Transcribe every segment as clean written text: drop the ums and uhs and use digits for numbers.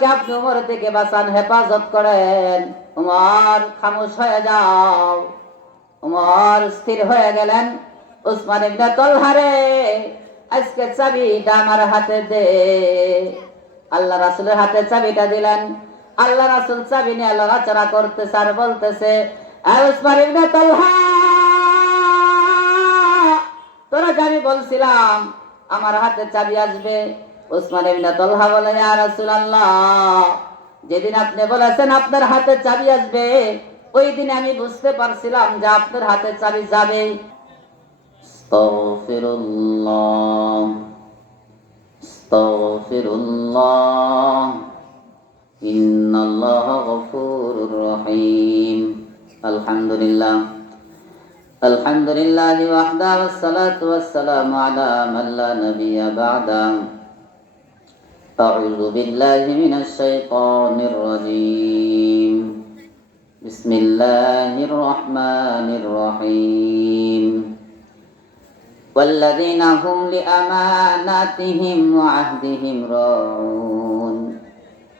উম্মাহকে আপনি উমর থেকে বাঁচান, হেফাজত করেন। উমর খামোশ হয়ে যাও। উমর স্থির হয়ে গেলেন। উসমান ইবনে তালহা রে, আজকে চাবিটা আমার হাতে দে। আল্লাহ রাসূলের হাতে চাবিটা দিলেন। আল্লাহ রাসূল চাবি নিয়ে লড়াচড়া করতেছে আর বলতেছে, উসমান ইবনে তালহা, তোরা আমি বলছিলাম আমার হাতে চাবি আসবে। উসমান ইবনে তালহা বলে, ইয়া রাসূলুল্লাহ, যেদিন আপনি বলেছেন আপনার হাতে চাবি আসবে, ওই দিন আমি বুঝতে পারছিলাম যে আপনার হাতে চাবি যাবে। আস্তাগফিরুল্লাহ, আস্তাগফিরুল্লাহ, ইন্নাল্লাহা গফুরুর রহিম। আলহামদুলিল্লাহ, আলহামদুলিল্লাহি ওয়াহদা, ওয়াসসালাতু ওয়াসসালামু আলা মান লা নাবিয়্যা বা'দা। আউযু বিল্লাহি মিনাশ শাইতানির রাজীম। বিসমিল্লাহির রহমানির রহিম। والذين هم لأماناتهم وعهدهم راعون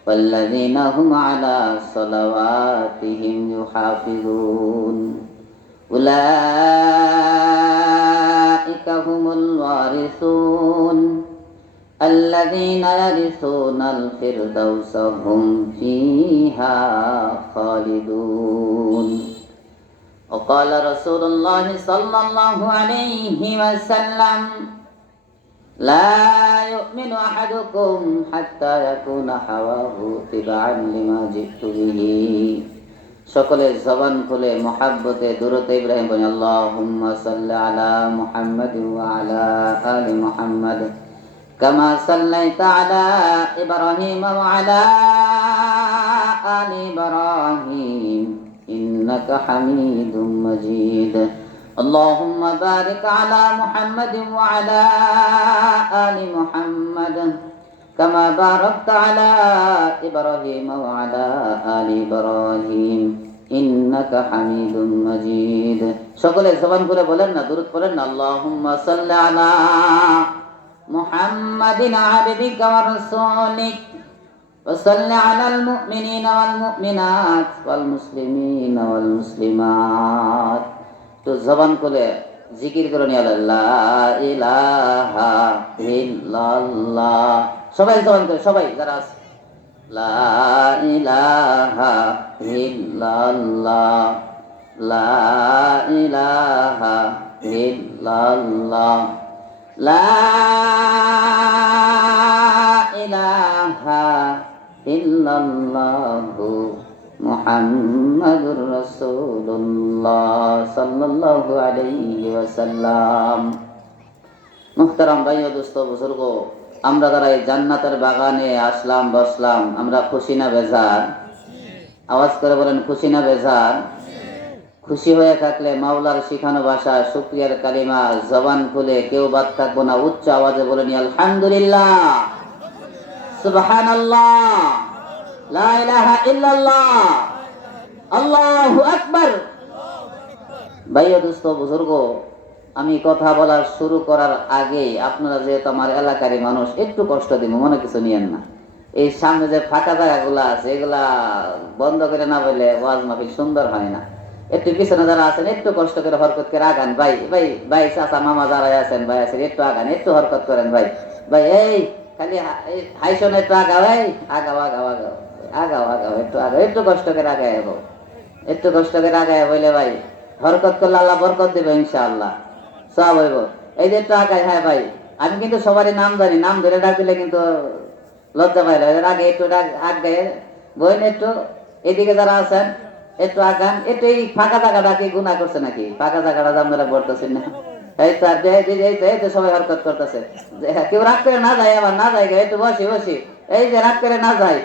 والذين هم على صلواتهم يحافظون أولئك هم الوارثون الذين يرثون الفردوس هم فيها خالدون. وقال رسول الله صلى الله عليه وسلم لا يؤمن أحدكم حتى يكون هواه تبعا لما جئت به. সকলে জবান খুলে মুহাব্বতে দুরূদ ইব্রাহিম বলেন, আল্লাহুম্মা সাল্লি আলা মুহাম্মাদ ওয়া আলা আলি মুহাম্মাদ কামা সাল্লাইতা আলা ইব্রাহিম ওয়া আলা আলি ইব্রাহিম ইন্নাকা হামিদুম মাজিদ। আল্লাহুম্মা বারিক আলা মুহাম্মাদ ওয়া আলা আলি মুহাম্মাদ কামা বারাকতা আলা ইব্রাহিম ওয়া আলা আলি ইব্রাহিম ইন্নাকা হামিদুম মাজিদ। সকলে জবান করে বলেন না, দুরূদ পড়েন না। আল্লাহুম্মা সাল্লি আলা মুহাম্মাদিন আবদিকা ওয়া রাসূলিক ওয়া সাল্লি আলাল মুমিনিনা ওয়াল মুমিনাত ওয়াল মুসলিমিনা ওয়াল মুসলিমাত। তো জবান করে জিকির করে নিয়ে লা ইলাহা ইল্লাল্লাহ। সবাই জবান করে, সবাই যারা আছে, লা ইলাহা ইল্লাল্লাহ, লা ইলাহা ইল্লাল্লাহ, লা ইলাহা ইল্লাল্লাহু মুহাম্মাদুর রাসূলুল্লাহ সাল্লাল্লাহু আলাইহি ওয়াসাল্লাম। মুহতারাম ভাই ও দোস্ত বুজুর্গ, আমরা যারা এই জান্নাতের বাগানে আসলাম, বসলাম, আমরা খুশি না বেজার? আওয়াজ করে বলেন, খুশি না বেজার? খুশি হয়ে থাকলে মাওলার শিখানো ভাষা শুকরিয়ার কালিমা জবান খুলে কেউ বাদ থাকবো না, উচ্চ আওয়াজে বলে নি আলহামদুলিল্লাহ, সুবহানাল্লাহ, লা ইলাহা ইল্লাল্লাহ, আল্লাহু আকবার। ভাই ও দোস্ত বুজুর্গ, আমি কথা বলা শুরু করার আগে আপনারা যেহেতু আমার এলাকারই মানুষ, একটু কষ্ট দিব, মনে কিছু নিয়েন না। এই সামনে যে ফাঁকা জায়গাগুলো আছে এগুলা বন্ধ করে না বলে ওয়াজ মাহফিল সুন্দর হয় না। একটু পিছনে যারা আছেন একটু কষ্ট করে হরকত করে আগান। ভাই ভাই ভাই, চাচা মামা যারা আছেন, ভাই আছেন, একটু আগান, একটু হরকত করেন ভাই। ভাই এই খালি হাইশন একটু আগাও, এই আগাও আগাও আগাও আগাও আগাও, একটু আগাও, একটু কষ্ট করে আগায়, একটু কষ্ট করে আগায় বলে ভাই হরকত করলে আল্লাহ বরকত দেবে ইনশাআল্লাহ, সব হইব। এই যে একটু আগায়। হ্যাঁ ভাই, আমি কিন্তু সবারই নাম জানি, নাম ধরে ডাক দিলে কিন্তু লজ্জা পাইল। আগে একটু আগায় বইন, একটু এদিকে যারা আছেন একটু আগান, একটু এই ফাঁকা জায়গাটা কি গুনাহ করছে নাকি? ফাঁকা জায়গাটা আপনারা বলতেছেন না? এই তো এই তো সবাই হরকত করতেছে। কেউ রাগ করে না যায়, আবার না যায়, একটু বসি বসি, এই যে রাগ করে না যায়,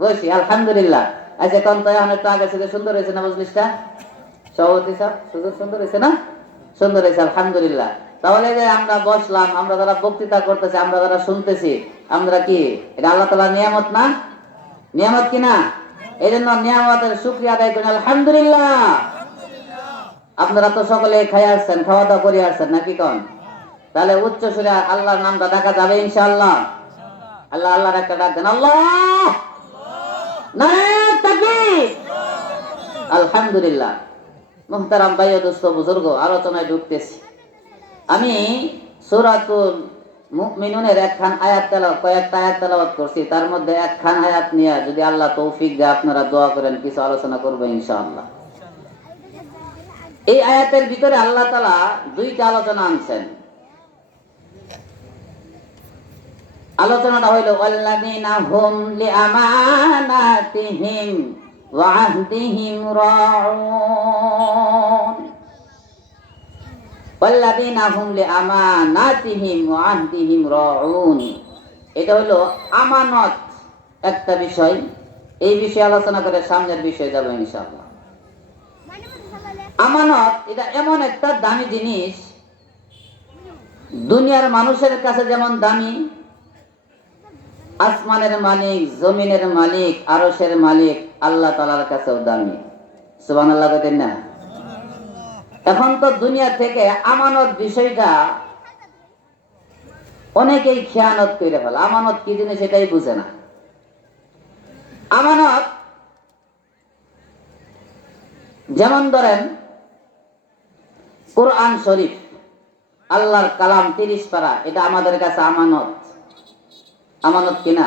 বসি। আলহামদুলিল্লাহ। আচ্ছা কোন তো এখন একটু আগে থেকে সুন্দর হয়েছে না মজলিসটা? সভাপতি সাহেব সুন্দর হয়েছে না? সুন্দর হয়েছে, আলহামদুলিল্লাহ। তাহলে যে আমরা বসলাম, আমরা যারা বক্তৃতা করতেছি, আমরা যারা শুনতেছি, আমরা কি এটা আল্লাহ তাআলার নিয়ামত না? নিয়ামত কিনা? এই জন্য নিয়ামতের শুকরিয়া আদায় করেন আলহামদুলিল্লাহ। আপনারা তো সকলে খাই আসছেন, খাওয়া দাওয়া করে আসছেন নাকি কোন? তাহলে উচ্চ সুরে আল্লাহর নামটা ডাকা যাবে ইনশাআল্লাহ। আল্লাহ আল্লাহর একটা ডাক দেন, আল্লাহ নারায়ে তাকবীর। আলহামদুলিল্লাহ। মুহতারাম ভাই ও দোস্ত বুজুর্গ, আলোচনায় ঢুকতেছি। আমি সূরাতুল মুমিনুনের কয়েকটা আয়াত তেলাওয়াত করছি। তার মধ্যে একখান আয়াত নিয়ে যদি আল্লাহ তৌফিক দেয় আপনারা দোয়া করেন, কিছু আলোচনা করবো ইনশাআল্লাহ। এই আয়াতের ভিতরে আল্লাহ তাআলা দুইটা আলোচনা আনছেন। আলোচনাটা হইল ওয়াল্লাযীনা হুম লিআমানাতিহিম ওয়া আহদিহিম রাউন। ওয়াল্লাযীনা হুম লিআমানাতিহিম ওয়া আহদিহিম রাউন, এটা হলো আমানত একটা বিষয়। এই বিষয়ে আলোচনা করে সামনের বিষয়ে যাব ইনশাআল্লাহ। আমানত এটা এমন একটা দামি জিনিস, দুনিয়ার মানুষের কাছে যেমন দামি, আসমানের মালিক, জমিনের মালিক, আরশের মালিক আল্লাহ তাআলার কাছেও দামি। সুবহানাল্লাহ বলেন না? এখন তো দুনিয়া থেকে আমানত বিষয়টা অনেকেই খেয়ানত করে ফেলে। আমানত কি জিনিস সেটাই বুঝে না। আমানত যেমন ধরেন কোরআন শরীফ, আল্লাহর কালাম 30 পারা, এটা আমাদের কাছে আমানত। আমানত কিনা?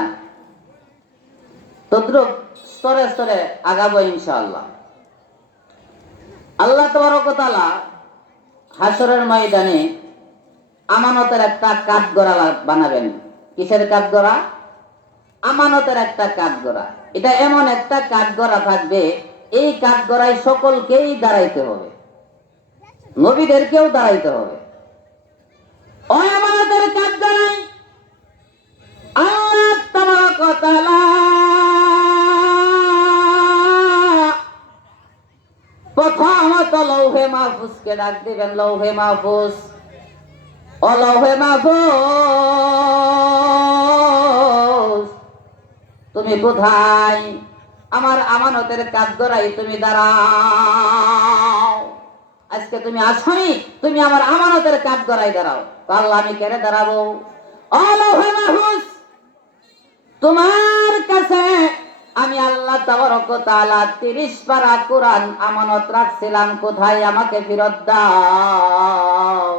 তদ্রুপ স্তরে স্তরে আগাবো ইনশাআল্লাহ। আল্লাহ তাবারক ওয়া তাআলা হাশরের ময়দানে আমানতের একটা কাঠগড়া বানাবেন। কিসের কাঠগড়া? আমানতের একটা কাঠগড়া। এটা এমন একটা কাঠগড়া থাকবে, এই কাঠগড়ায় সকলকেই দাঁড়াইতে হবে, নবীদেরকেও দাঁড়াইতে হবে। ওই আমানতের কাঠগড়ায় আল্লাহ তাবারক ওয়া তাআলা প্রথমত লৌহে মাহফুজকে ডাক দিবেন। লৌহে মাহফুজ, ও লৌহে মাহফুজ তুমি কোথায়? আমার আমানতের কাঠগড়ায় তুমি দাঁড়াও। আজকে তুমি আসামি, তুমি আমার আমানতের কাঠগড়ায় দাঁড়াও। তো আল্লাহ আমি কেড়ে দাঁড়াবো? ও লৌহে মাহফুজ, তোমার কাছে আমি আল্লাহ তাবারক ওয়া তাআলা 30 পারা কোরআন আমানত রাখছিলাম, কোথায়? আমাকে ফেরত দাও।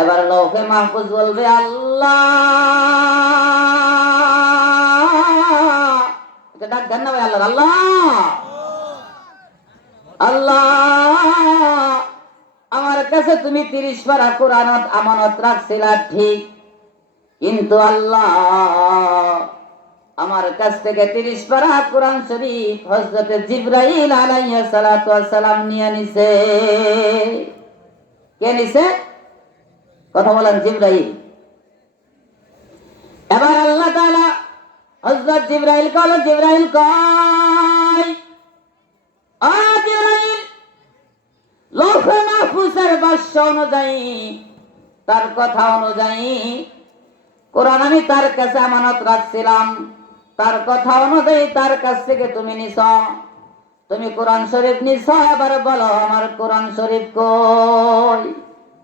এবার লৌহে মাহফুজ বলবে আল্লাহ, এটা ডাক দেন না ভাই, আল্লাহ আল্লাহ আল্লাহ, আমার কাছে তুমি 30 পারা কোরআন আমানত রাখছিলা ঠিক, কিন্তু আল্লাহ আমার কাছ থেকে 30 পারা কোরআন শরীফ হযরত জিবরাইল আলাইহিস সালাতু ওয়াস সালাম নিয়ে নিছে। কে নিছে? কথা বলেন, জিবরাইল। এবার আল্লাহ তাআলা হযরত জিবরাইল কল, জিবরাইল কয়, ও জিবরাইল, লৌহে মাহফুজের ভাষ্য অনুযায়ী, তার কথা অনুযায়ী কোরআন আমি তার কাছে আমানত রাখছিলাম, তার কথা অনুযায়ী তার কাছ থেকে তুমি নিছ, তুমি কোরআন শরীফ নিছ। এবার বলো আমার কোরআন শরীফ কই?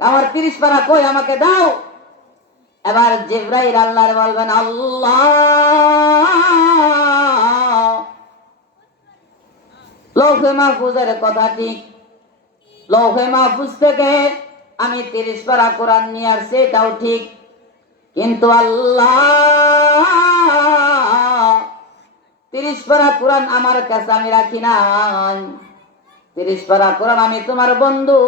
আমার 30 পারা কই? আমাকে দাও। এবার জিবরাইল আল্লাহর বলবেন, আল্লাহ লৌহে মাহফুজের কথা ঠিক, লৌহে মাহফুজ থেকে আমি 30 পারা কোরআন নিয়ে আসছি, এটাও ঠিক, কিন্তু আল্লাহ 30 পারা কোরআন আমার কাছে আমি রাখি নাই। 30 পারা কোরআন আমি তোমার বন্ধু,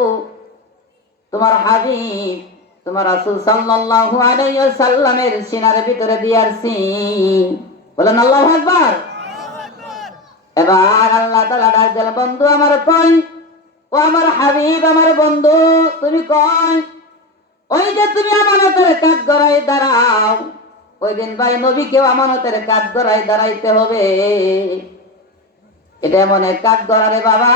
তোমার হাবিব, তোমার রাসূল সাল্লাল্লাহু আলাইহি ওয়াসাল্লামের সিনার ভিতরে দিয়ে আসছি। বলেন আল্লাহু আকবার। এবার আল্লাহ তাআলা ডাক দিলেন, বন্ধু আমার কই? ও আমার হাবিব, আমার বন্ধু তুমি কই? ওই যে তুমি আমানতের কাঠগড়ায় দাঁড়াও, ওই দিন ভাই নবীকেও আমানতের কাঠগড়ায় দাঁড়াইতে হবে। এটা এমন এক কাঠগড়া রে বাবা,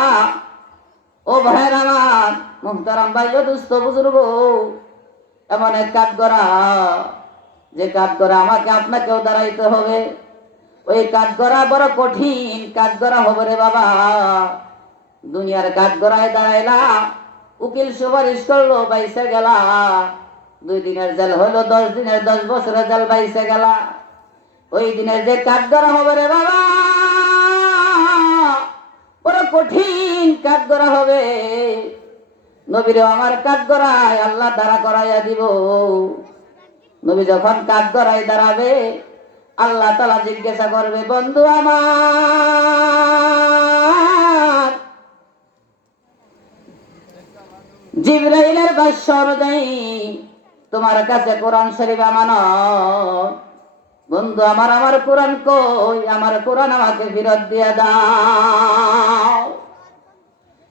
ও ভাইয়ের আমার, মুহতারাম ভাই ও দুস্থ বুজুর্গ, এমন এক কাঠগড়া, যে কাঠগড়া আমাকে আপনাকেও দাঁড়াইতে হবে। ওই কাঠগড়া বড় কঠিন কাঠগড়া হবে রে বাবা। দুনিয়ার কাঠগড়ায় দাঁড়াইলা, উকিল সুপারিশ করলো, বাইসে গেলা, 2 দিনের জেল হলো, 10 দিনের 10 বছরের জেল বাইসে গেলা। ওই দিনের যে কাঠগড়া হবে রে বাবা, বড় কঠিন কাঠগড়া হবে। নবীরে আমার কাঠগড়ায় আল্লাহ দাঁড়া করাইয়া দিব। নবী যখন কাঠগড়ায় দাঁড়াবে, আল্লাহ তাআলা জিজ্ঞাসা করবে, বন্ধু আমার, জিবরাইলের ভাষ্য অনুযায়ী তোমার কাছে কোরআন শরীফ আমানত। বন্ধু আমার, আমার কোরআন কই? আমার কোরআন আমাকে ফেরত দিয়ে দাও।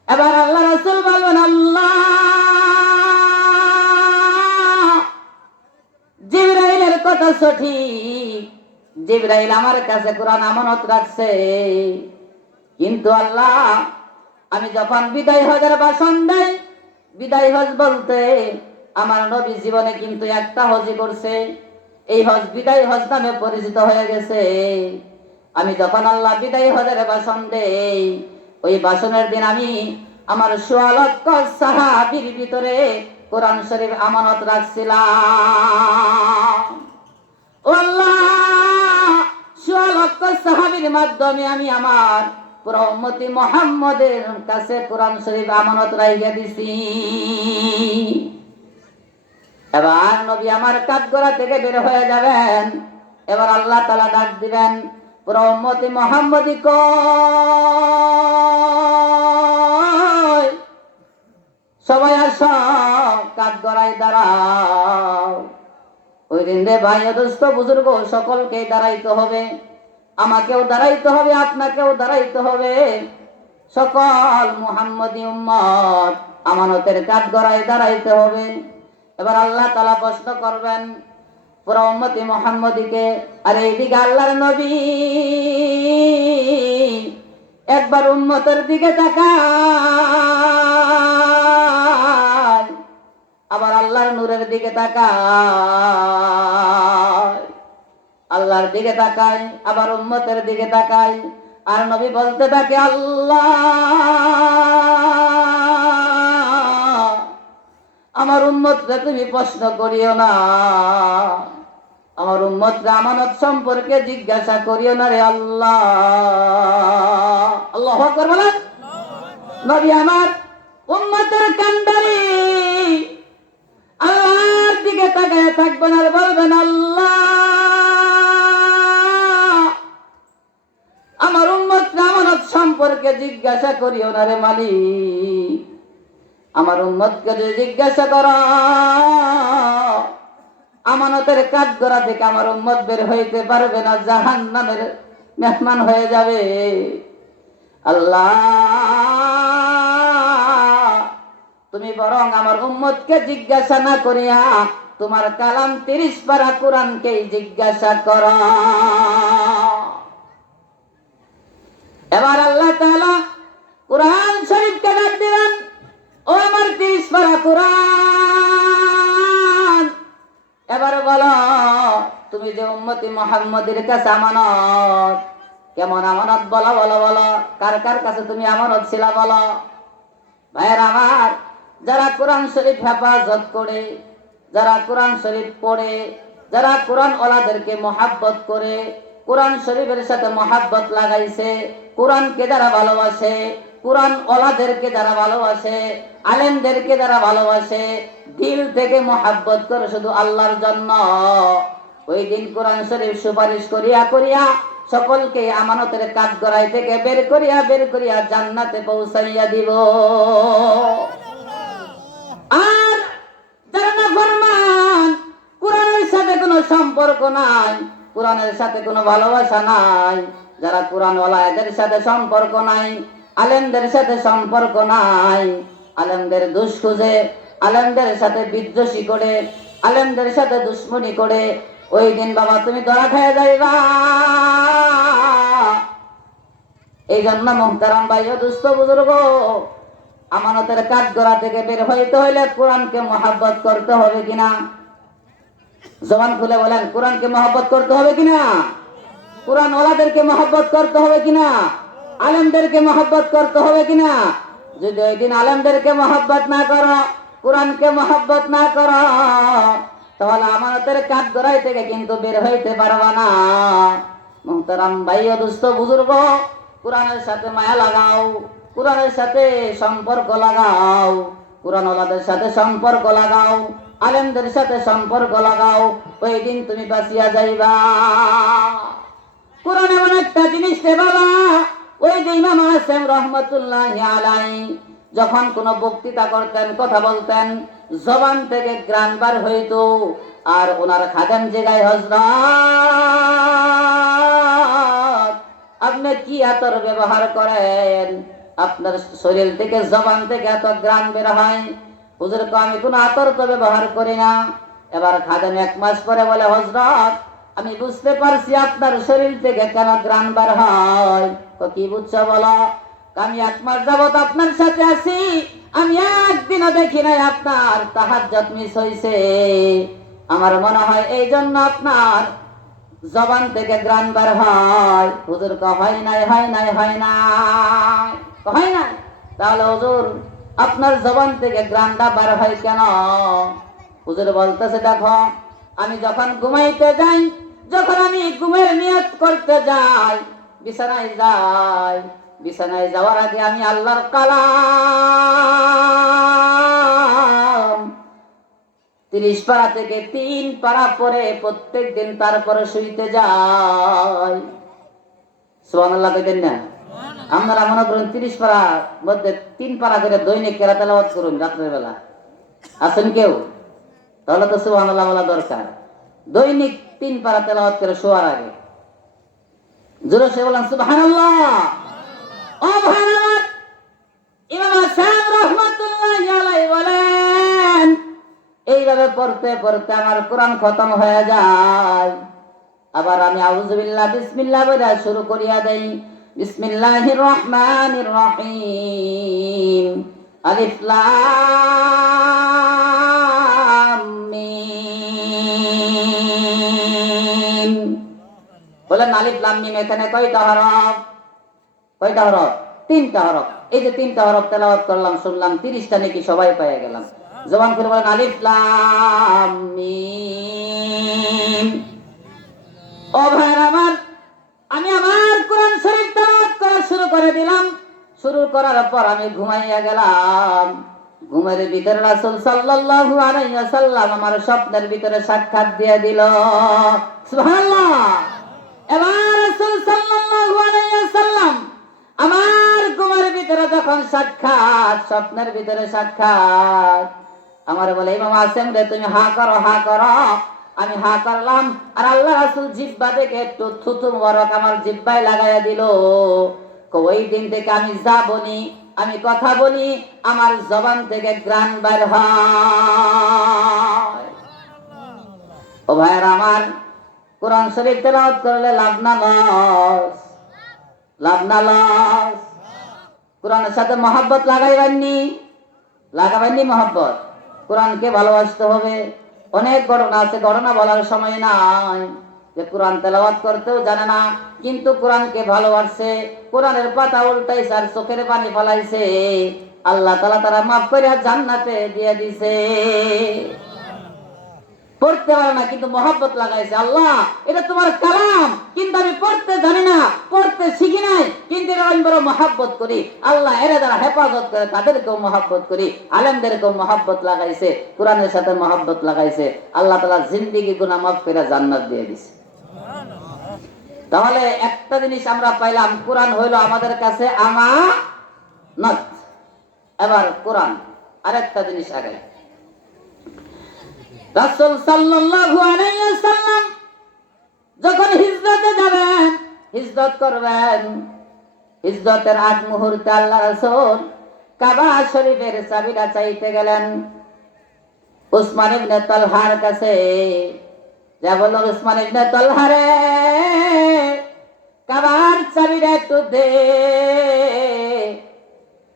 এবার আল্লাহ রাসূল বলবেন, আল্লাহ, জিবরাইলের কথা সঠিক, জিবরাইল আমার কাছে কোরআন আমানত রাখছে, কিন্তু আল্লাহ, আমি যখন বিদায় হজের ভাষণ দেই, বিদায় হজ বলতে আমার নবী জীবনে কিন্তু একটা হজই করছে, এই হজ বিদায় হজ নামে পরিচিত হয়ে গেছে। আমি যখন আল্লাহ বিদায় হজের ভাষণ দেই, ওই ভাষণের দিন আমি আমার ১৬ লক্ষ সাহাবীর ভিতরে কোরআন শরীফ আমানত রাখছিলাম। ও আল্লাহ, ১৬ লক্ষ সাহাবীর মাধ্যমে আমি আমার পুরো উম্মতি মুহাম্মদের কাছে কোরআন শরীফ আমানত রাখিয়া দিছি। এবার নবী আমার কাঠগড়া থেকে বের হয়ে যাবেন। এবার আল্লাহ তাআলা ডাক দিবেন, পুরো উম্মতি মুহাম্মদি কই, সবাই আসো, কাঠগড়ায় দাঁড়াও। ওই দিন রে ভাই ও দোস্ত বুজুর্গ, সকলকে দাঁড়াইতে হবে, আমাকেও দাঁড়াইতে হবে, আপনাকেও দাঁড়াইতে হবে। সকল মুহাম্মদি উম্মত আমানতের কাঠগড়ায় দাঁড়াইতে হবে। এবার আল্লাহ তাআলা প্রশ্ন করবেন পুরো উম্মতি মুহাম্মদীকে, আর এইদিকে আল্লাহর নবী একবার উম্মতের দিকে তাকায়, আবার আল্লাহর নূরের দিকে তাকায়, আল্লাহর দিকে তাকায়, আবার উম্মতের দিকে তাকায়, আর নবী বলতে থাকে, আল্লাহ, আমার উম্মতকে তুমি প্রশ্ন করিও না, আমার উম্মতকে আমানত সম্পর্কে জিজ্ঞাসা করিও না রে আল্লাহ। আল্লাহু আকবার বলেন। নবী আমার উম্মতের কান্ডারি আল্লাহর দিকে তাকায় থাকবেন আর বলবেন, আল্লাহ, আমার উম্মতকে আমানত সম্পর্কে জিজ্ঞাসা করিও না রে মালিক। আমার উম্মতকে যদি জিজ্ঞাসা করো, আমানতের কাঠগড়া থেকে আমার উম্মত বের হইতে পারবে না, জাহান্নামের মেহমান হয়ে যাবে। আল্লাহ, তুমি বরং আমার উম্মতকে জিজ্ঞাসা না করিয়া তোমার কালাম 30 পারা কোরআনকে জিজ্ঞাসা করো। এবার আল্লাহ তাআলা কোরআন শরীফকে ডাক দিলেন, ও আমার 30 পারা কোরআন, এবার বলো, তুমি যে উম্মতি মুহাম্মদের কাছে আমানত, কেমন আমানত বলো, বলো বলো, কার কার কাছে তুমি আমানত ছিলা বলো। ভাইয়ের আমার, যারা কোরআন শরীফ হেফাজত করে, যারা কোরআন শরীফ পড়ে, যারা কোরআন ওয়ালাদেরকে মহাব্বত করে, কোরআন শরীফের সাথে মহাব্বত লাগাইছে, কোরআনকে যারা ভালোবাসে, কোরআন ওয়ালাদেরকে যারা ভালোবাসে, আলেমদেরকে যারা ভালোবাসে, দিল থেকে মহাব্বত করে শুধু আল্লাহর জন্য, ওই দিন কোরআন শরীফ সুপারিশ করিয়া করিয়া সকলকে আমানতের কাঠগড়াই থেকে বের করিয়া জান্নাতে পৌঁছাইয়া দিব। আর যারা নাফরমান, কোরআনের সাথে কোনো সম্পর্ক নাই, কোরআনের সাথে কোনো ভালোবাসা নাই, যারা কোরআন ওয়ালা এদের সাথে সম্পর্ক নাই, আলেমদের সাথে সম্পর্ক নাই, আলেমদের দোষ খুঁজে, আলেমদের সাথে বিদ্বেষী করে, আলেমদের সাথে দুশ্মনী করে, ওই দিন বাবা তুমি ধরা খেয়ে যাইবা। এই জন্য মুহতারাম ভাই ও দুস্থ বুজুর্গ, আমানতের কাঠগড়া থেকে বের হইতে হইলে কোরআনকে মহাব্বত করতে হবে কিনা? জবান খুলে বলেন, কোরআনকে মহাব্বত করতে হবে কিনা? কোরআন ওয়ালাদেরকে মহাব্বত করতে হবে কিনা? আলেমদেরকে মহাব্বত করতে হবে কিনা? যদি ওই দিন আলেমদেরকে মহাব্বত না করো, কোরআনকে মহাব্বত না করো, তাহলে আমানতের কাঠ গড়াই থেকে কিন্তু বের হইতে পারবা না। মুহতারাম ভাই ও দুস্থ বুজুর্গ, কোরআনের সাথে মায়া লাগাও, কোরআনের সাথে সম্পর্ক লাগাও, কোরআন ওয়ালাদের সাথে সম্পর্ক লাগাও, আলেমদের সাথে সম্পর্ক লাগাও, ওই দিন তুমি বাঁচিয়া যাইবা। কোরআন এমন একটা জিনিস রে বাবা, ওই যে ইমাম আসেম রহমতুল্লাহি আলাইহি যখন কোন বক্তৃতা করতেন, কথা বলতেন, জবান থেকে গ্রান বার হইতো। আর ওনার খাদেম জায়গায়, হযরত আপনি কি আতর ব্যবহার করেন? আপনার শরীর থেকে, জবান থেকে এত গ্রান বের হয়। হুজুর কো আমি কোনো আতর তো ব্যবহার করি না। এবার খাদেম 1 মাস পরে বলে, হযরত আমি বুঝতে পারছি আপনার শরীর থেকে কেন গ্রান বার হয়। তো কি বুঝছো বলো? আমি 1 মাস যাবত আপনার সাথে আছি, আমি একদিনও দেখি নাই আপনার তাহাজ্জুদ মিস হইছে। আমার মনে হয় এই জন্য আপনার জবান থেকে গ্রান বার হয়। হুজুর কো হয় নাই, হয় নাই, হয় নাই, হয় নাই। তাহলে হুজুর আপনার জবান থেকে গ্রানটা বার হয় কেন? হুজুর বলতেছে, দেখো আমি যখন ঘুমাইতে যাই, যখন আমি ঘুমের নিয়ত করতে যাই, বিছানায় যাই, বিছানায় যাওয়ার আগে আমি আল্লাহর কালাম 30 পারা থেকে 3 পারা পরে প্রত্যেক দিন তারপরে শুইতে যাই। সুবহানাল্লাহ কইতেন না? আপনারা মনে করুন 30 পারার মধ্যে 3 পারা করে দৈনিক কেরাত তেলাওয়াত করুন রাত্রের বেলা। আছেন কেউ? তাহলে তো সুবহানাল্লাহ বলা দরকার। দৈনিক 3 পারা তেলাওয়াত করে শোয়ার আগে জোরে সে বলেন সুবহানাল্লাহ। ও ভাইরা, ইমাম হাসান রাহমাতুল্লাহি আলাইহি বলেন, এইভাবে পড়তে পড়তে আমার কোরআন খতম হয়ে যায়। আবার আমি আউযুবিল্লাহ বিসমিল্লাহ বলে শুরু করিয়া দেই। বিসমিল্লাহির রহমানির রহিম, আলিফ লাম মিম। বলেন আলিফ লাম মিম এখানে কয়টা হরফ? কয়টা হরফ? 3টা হরফ। এই যে 3টা হরফ তেলাওয়াত করলাম, শুনলাম, 30টা নাকি সবাই পেয়ে গেলাম। জবান করে বলেন আলিফ লাম মিম। ও ভাইরা আমার, আমি আমার কোরআন শরীফ তেলাওয়াত করা শুরু করে দিলাম। শুরু করার পর আমি ঘুমাইয়া গেলাম। ঘুমের ভিতরে রাসূল সাল্লাল্লাহু আলাইহি ওয়াসাল্লাম আমার স্বপ্নের ভিতরে সাক্ষাৎ দিয়ে দিল। সুবহানাল্লাহ। এবার রাসূল সাল্লাল্লাহু আলাইহি ওয়াসাল্লাম আমার ঘুমের ভিতরে যখন সাক্ষাৎ, স্বপ্নের ভিতরে সাক্ষাৎ, আমার বলে, ইমাম আসেম রে তুমি হা করো, হা করো। আমি হা করলাম, আর আল্লাহ রাসূল জিহ্বা থেকে একটু থুতু মুবারক আমার জিহ্বায় লাগাইয়া দিল। ওই দিন থেকে আমি যা বলি, আমি কথা বলি, আমার জবান থেকে গ্রান বের হয়। ও ভাইরা আমার, কোরআন শরীফ তেলাওয়াত করলে লাভ না লস? লাভ না লস? কোরআনের সাথে মহব্বত লাগাইবেননি? লাগাবেননি মহব্বত? কোরআনকে ভালোবাসতে হবে। অনেক ঘটনা আছে, ঘটনা বলার সময় নাই, যে কোরআন তেলাওয়াত করতেও জানে না, কিন্তু কোরআনকে ভালোবাসে, কোরআনের পাতা উল্টাইছে আর চোখের পানি ফলাইছে, আল্লাহ তাআলা তারা মাফ করে জান্নাতে দিয়ে দিছে। পড়তে পারে না কিন্তু মহব্বত লাগাইছে। আল্লাহ এটা তোমার কালাম, কিন্তু আমি পড়তে জানি না, পড়তে শিখি নাই, কিন্তু আমি বড় মহব্বত করি। আল্লাহ এরা যারা হেফাজত করে তাদেরকেও মহব্বত করি, আলেমদেরকেও মহব্বত লাগাইছে, কোরআনের সাথে মহব্বত লাগাইছে, আল্লাহ তাআলা জিন্দেগি গুনাহ মাফ করে জান্নাত দিয়ে দিছে। তাহলে একটা জিনিস আমরা পাইলাম, কোরআন হইলো আমাদের কাছে আমানত। এবার কোরআন আরেকটা জিনিস আগে, রাসূল সাল্লাল্লাহু আলাইহি ওয়াসাল্লাম যখন হিজরতে যাবেন, হিজরত করবেন, হিজরতের আগ মুহূর্তে আল্লাহ রাসূল কাবা শরীফের চাবিটা চাইতে গেলেন উসমান ইবনে তালহার কাছে। যা বলল, উসমান ইবনে তালহা রে, কাবার চাবিটা একটু দে,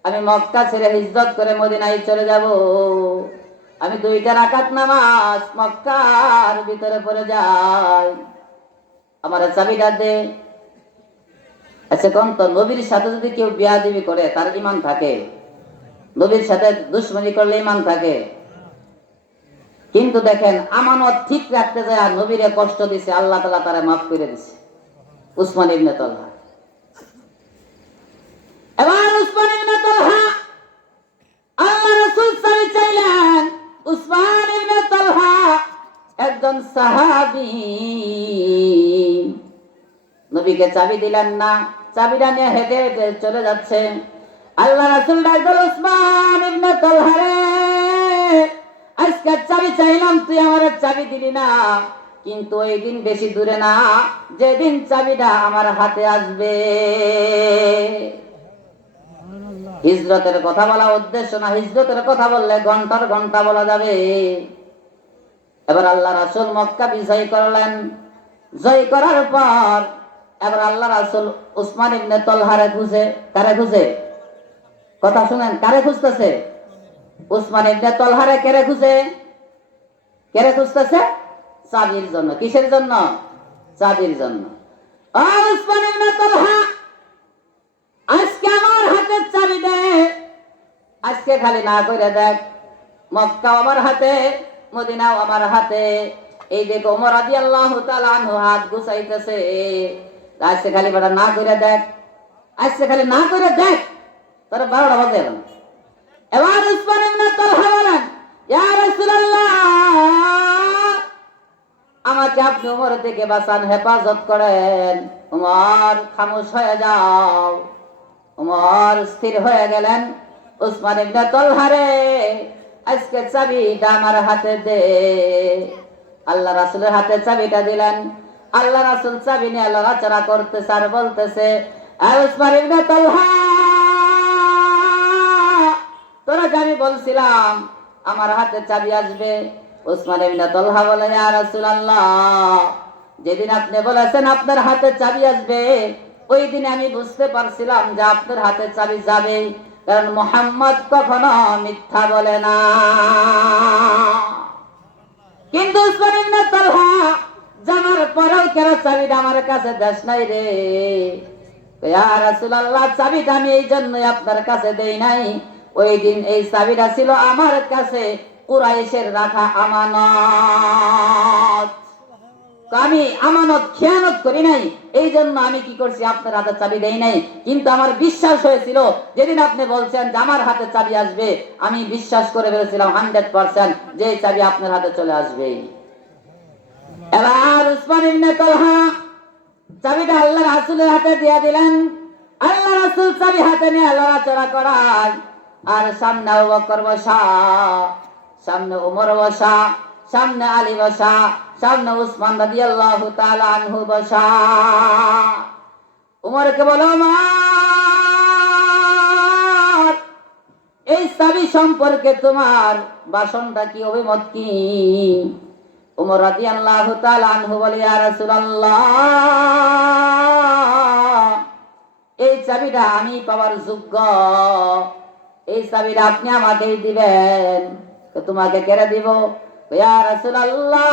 আমি মক্কা ছেড়ে হিজরত করে মদিনায় চলে যাব। আমি 2টা রাকাত নামাজ মক্কার ভিতরে পড়ে যাই, আমার চাবিটা দে। আচ্ছা কোন তো, নবীর সাথে যদি কেউ বিয়াদবি করে তার ঈমান থাকে? নবীর সাথে দুশমনি করলে ঈমান থাকে? কিন্তু দেখেন আমানত ঠিক রাখতে যায় আর নবীরে কষ্ট দিছে, আল্লাহ তাআলা তারে মাফ করে দিছে। উসমান ইবনে তালহা, এবার উসমান ইবনে তালহা আল্লাহ রাসূল চাবি চাইলেন। উসমান ইবনে তালহা একজন সাহাবী, নবীকে চাবি দিলেন না, চাবিটা নিয়ে হেঁটে হেঁটে চলে যাচ্ছে। আল্লাহ রাসূল ডাকলেন, উসমান ইবনে তালহা রে, আজকে চাবি চাইলাম, তুই আমার চাবি দিলি না। কিন্তু ওই দিন বেশি দূরে না, যেদিন চাবিটা আমার হাতে আসবে। হিজরতের কথা বলা উদ্দেশ্য না, হিজরতের কথা বললে ঘন্টার ঘন্টা বলা যাবে। এবার আল্লাহ রাসূল মক্কা বিজয় করলেন। জয় করার পর এবার আল্লাহ রাসূল উসমান ইবনে তালহারে খুঁজে, কারে খুঁজে? কথা শুনেন, কারে খুঁজতেছে? উসমান ইবনে তালহারে কেরে খুঁজে? কেরে খুঁজতেছে? চাবির জন্য। কিসের জন্য? চাবির জন্য। ও উসমান ইবনে তালহা, আজকে আমার হাতে চাবি দে। আজকে খালি না কইরা দেখ, মক্কা আমার হাতে, মদিনাও আমার হাতে। এই যে ওমর রাদিয়াল্লাহু তাআলা আনহু হাত গুছাইতেছে, আজকে খালি বড় না কইরা দেখ, আজকে খালি না কইরা দেখ। তোর 12টা বাজে এখন। এবার উসমান ইবনে তালহা বলেন, ইয়া রাসূলুল্লাহ, আমাকে আপনি ওমর থেকে বাঁচান, হেফাজত করেন। ওমর খামোশ হয়ে যাও। ওমর স্থির হয়ে গেলেন। উসমান ইবনে তালহা রে, আজকে চাবিটা আমার হাতে দে। আল্লাহ রাসূলের হাতে চাবিটা দিলেন। আল্লাহ রাসূল চাবি নিয়ে লড়াচড়া করতেছে আর বলতেছে, উসমান ইবনে তালহা, তোরা যে আমি বলছিলাম আমার হাতে চাবি আসবে। উসমান ইবনে তালহা বলে, ইয়া রাসূলুল্লাহ, যেদিন আপনি বলেছেন আপনার হাতে চাবি আসবে, ওই দিন আমি বুঝতে পারছিলাম যে আপনার হাতে চাবি যাবে, কারণ মুহাম্মদ কখনো মিথ্যা বলে না। কিন্তু উসমান ইবনে তালহা জানার পরেও কেন চাবিটা আমার কাছে দেশ নাই রে? ইয়া রাসূলুল্লাহ, চাবিটা আমি এই জন্যই আপনার কাছে দেই নাই, ওই দিন এই চাবিটা ছিল আমার কাছে কুরাইশের রাখা আমানত। আমি আমানত খেয়ানত করি নাই, এই জন্য আমি কি করছি, আপনার হাতে চাবি দেই নাই। কিন্তু আমার বিশ্বাস হয়েছিল, যেদিন আপনি বলছেন যে আমার হাতে চাবি আসবে, আমি বিশ্বাস করে ফেলেছিলাম 100% যে এই চাবি আপনার হাতে চলে আসবে। এবার উসমান ইবনে তালহা চাবিটা আল্লাহ রাসূলের হাতে দিয়ে দিলেন। আল্লাহ রাসূল চাবি হাতে নিয়ে লড়াচড়া করায়, আর সামনে আবু বকর বসা, সামনে ওমর বসা, সামনে আলী বসা, সামনে উসমান রাদিয়াল্লাহু তাআলা আনহু বসা। উমরকে বলো, উমর, এই চাবি সম্পর্কে তোমার ভাষণটা কি, অভিমত কি? উমর রাদিয়াল্লাহু তাআলা আনহু বলে, ইয়া রাসূলুল্লাহ, এই চাবিটা আমি পাওয়ার যোগ্য, এই চাবিটা আপনি আমাকেই দিবেন। তো তোমাকে কেড়ে দিব? ইয়া রাসূলুল্লাহ,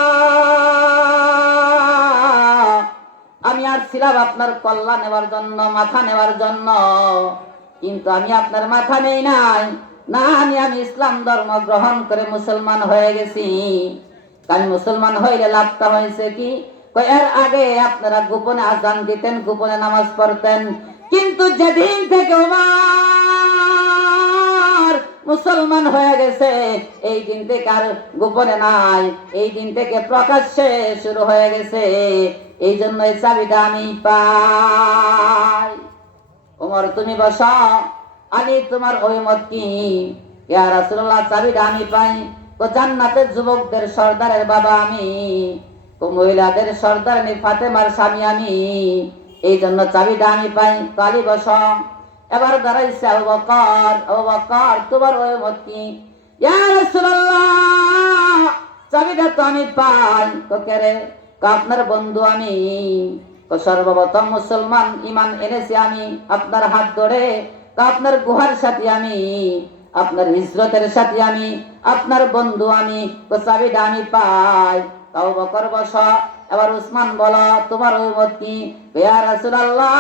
আমি আর ছিলাম আপনার কল্লা নেওয়ার জন্য, মাথা নেওয়ার জন্য, কিন্তু আমি আপনার মাথা নেই নাই না, আমি ইসলাম ধর্ম গ্রহণ করে মুসলমান হয়ে গেছি। আমি মুসলমান হইলে লাভটা হয়েছে কি, এর আগে আপনারা গোপনে আযান দিতেন, গোপনে নামাজ পড়তেন, কিন্তু যেদিন থেকে ওমর মুসলমান হয়ে গেছে, এই দিন থেকে আর গোপনে নাই, এই দিন থেকে প্রকাশ্যে শুরু হয়ে গেছে। এই জন্য এই চাবিটা আমি পাই। ওমর তুমি বসো, আমি তোমার অভিমত কি? ইয়া রাসূলুল্লাহ, চাবিটা আমি পাই। তো জান্নাতের যুবকদের সর্দারের বাবা আমি, তো মহিলাদের সর্দারনি ফাতেমার স্বামী আমি, এই জন্য চাবিটা আমি পাই। তো আলী বসো। এবার দাঁড়াইছে আবু বকর। আবু বকর, তোমার অভিমত কি? ইয়া রাসূলুল্লাহ, চাবিটা তো আমি পাই। তো কে রে? আপনার বন্ধু আমি। তো সর্বপ্রথম মুসলমান ঈমান এনেছি আমি আপনার হাত ধরে, তো আপনার গুহার সাথী আমি, আপনার হিজরতের সাথী আমি, আপনার বন্ধু আমি। তো চাবিটা আমি পাই। আবু বকর বসো। এবার উসমান বলো, তোমার অভিমত কি? ইয়া রাসূলুল্লাহ,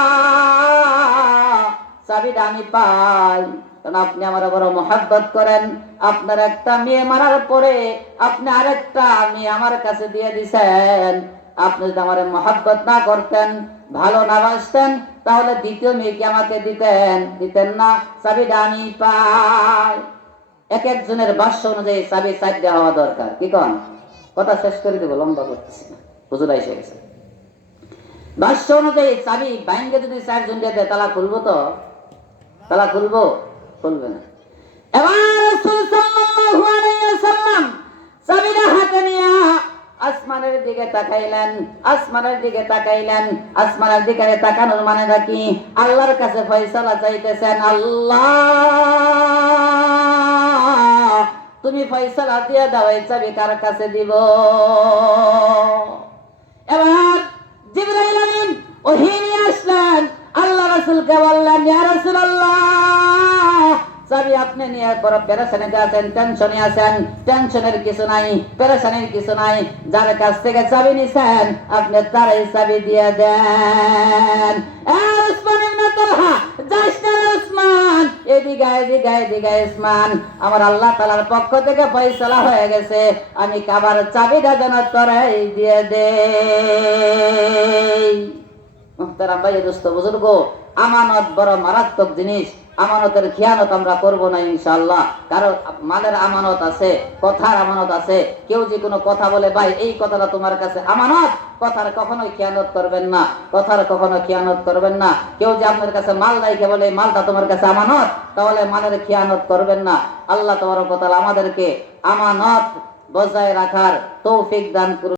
চাবিটা আমি পাই। কারণ আপনি আমার বড় মহব্বত করেন। আপনার একটা মেয়ে মারার পরে আপনি আরেকটা মেয়ে আমার কাছে দিয়ে দিছেন। আপনি যদি আমার মহব্বত না করতেন, ভালো না বাসতেন, তাহলে দ্বিতীয় মেয়েকে আমাকে দিতেন না। চাবিটা আমি পাই। এক একজনের বাস্য অনুযায়ী চাবি চারটা হওয়া দরকার। কি কন? কথা শেষ করে দেবো, লম্বা করতেছি না, হুজুর এসে গেছে। বাস্য অনুযায়ী চাবি ব্যাংকে যদি 4 জন দিয়ে দেয়, তালা খুলবো তো? তালা খুলবো? খুলবে না। এবার রাসূল সাল্লাল্লাহু আলাইহি ওয়াসাল্লাম চাবিটা হাতে নিয়ে আসমানের দিকে তাকাইলেন। আসমানের দিকে তাকাইলেন। আসমানের দিকে তাকানোর মানে কি? আল্লাহর কাছে ফয়সালা চাইতেছেন। আল্লাহ, তুমি ফয়সালা দিয়ে দাও, এই চাবি কার কাছে দিব? এবার জিবরাইল আমিন ওহী নিয়ে আসলেন। আল্লাহ রাসূলকে বললেন, ইয়া রাসূলুল্লাহ, চাবি আপনি নিয়ে বড় পেরেশানিতে আছেন, টেনশনে আছেন। টেনশনের কিছু নাই, পেরেশানির কিছু নাই। যার কাছ থেকে চাবি নিছেন, আপনি তারই চাবি দিয়ে দেন। উসমান ইবনে তালহা, যাস না উসমান, এদিকে উসমান, আমার আল্লাহ তাআলার পক্ষ থেকে ফয়সালা হয়ে গেছে, আমি কাবার চাবিটা যেন তোরাই দিয়ে দেই। মুহতারাম ভাই, দোস্ত বুজুর্গ, আমানত বড় মারাত্মক জিনিস। আমানতের খেয়ানত আমরা করব না ইনশাআল্লাহ। কারণ মালের আমানত আছে, কথার আমানত আছে। কেউ যে কোনো কথা বলে, ভাই এই কথাটা তোমার কাছে আমানত, কথার কখনোই খেয়ানত করবেন না, কথার কখনো খেয়ানত করবেন না। কেউ যে আপনার কাছে মাল রাইখে বলে মালটা তোমার কাছে আমানত, তাহলে মালের খেয়ানত করবেন না। আল্লাহ তাবারক ওয়া তাআলা আমাদেরকে আমানত বজায় রাখার তৌফিক দান করুন।